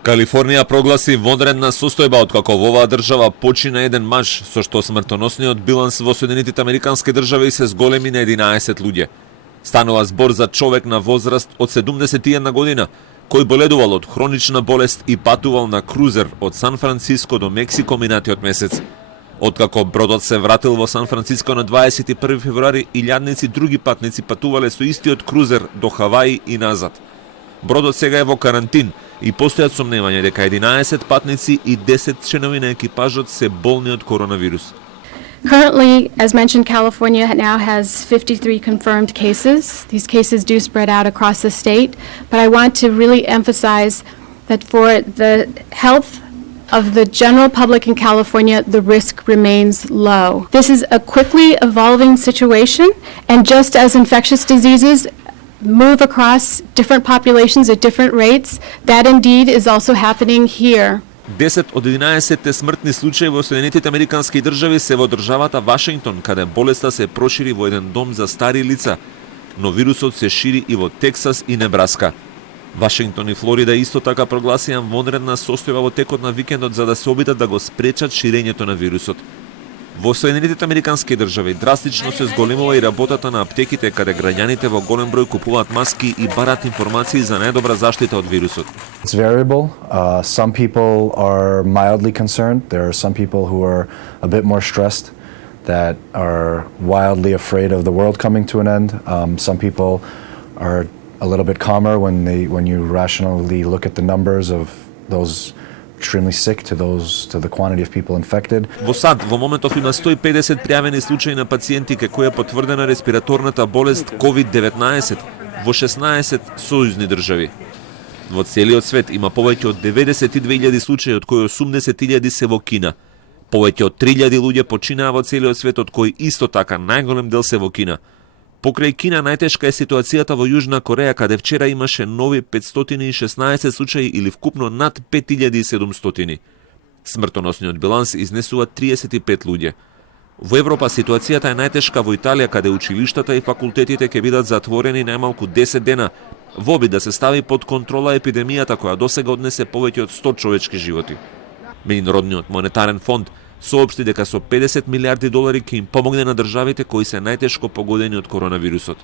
Калифорнија прогласи вонредна состојба откако во оваа држава почина еден маж, со што смртоносниот биланс во Соединетите Американски држави се зголеми на 11 луѓе. Станува збор за човек на возраст од 71 година, кој боледувал од хронична болест и патувал на крузер од Сан Франциско до Мексико минатиот месец. Откако бродот се вратил во Сан Франциско на 21 февруари, илјадници други патници патувале со истиот крузер до Хаваи и назад. Бродот сега е во карантин и постојат сомневања дека 11 патници и 10 членови на екипажот се болни од коронавирус. Currently, as mentioned, California now has 53 confirmed cases. These cases do spread out across the state, but I want to really emphasize that for the health of the general public in California, the risk remains low. This is a quickly evolving situation, and just as infectious diseases move across different populations at different rates, that indeed is also happening here. 10 од 11 смртни случаи во Соединетите Американски држави се во државата Вашингтон, каде болеста се прошири во еден дом за стари лица, но вирусот се шири и во Тексас и Небраска. Вашингтон и Флорида исто така прогласија вонредна состојба во текот на викендот за да се обидат да го спречат ширењето на вирусот. Во Соединетите Американски држави драстично се зголемува и работата на аптеките, каде граѓаните во голем број купуваат маски и барат информации за најдобра заштита од вирусот. It's variable. Some people are mildly concerned. There are some people who are a bit more stressed, that are wildly afraid of the world coming to an end. Some people are a little bit calmer when you rationally look at the numbers of those extremely sick to the quantity of people infected. Во САД во моментов има 150 пријавени случаи на пациенти кај кои е потврдена респираторната болест COVID-19 во 16 сојузни држави. Во целиот свет има повеќе од 92.000 случаи, од кои 80.000 се во Кина. Повеќе од 3.000 луѓе починаа во целиот свет, од кои исто така најголем дел се во Кина. Покрај Кина најтешка е ситуацијата во Јужна Кореја, каде вчера имаше нови 516 случаи или вкупно над 5700. Смртоносниот биланс изнесува 35 луѓе. Во Европа ситуацијата е најтешка во Италија, каде училиштата и факултетите ќе бидат затворени најмалку 10 дена, во обид да се стави под контрола епидемијата која досега однесе повеќе од 100 човечки животи. Меѓународниот монетарен фонд соопшти дека со $50 милиарди ќе им помогне на државите кои се најтешко погодени од коронавирусот.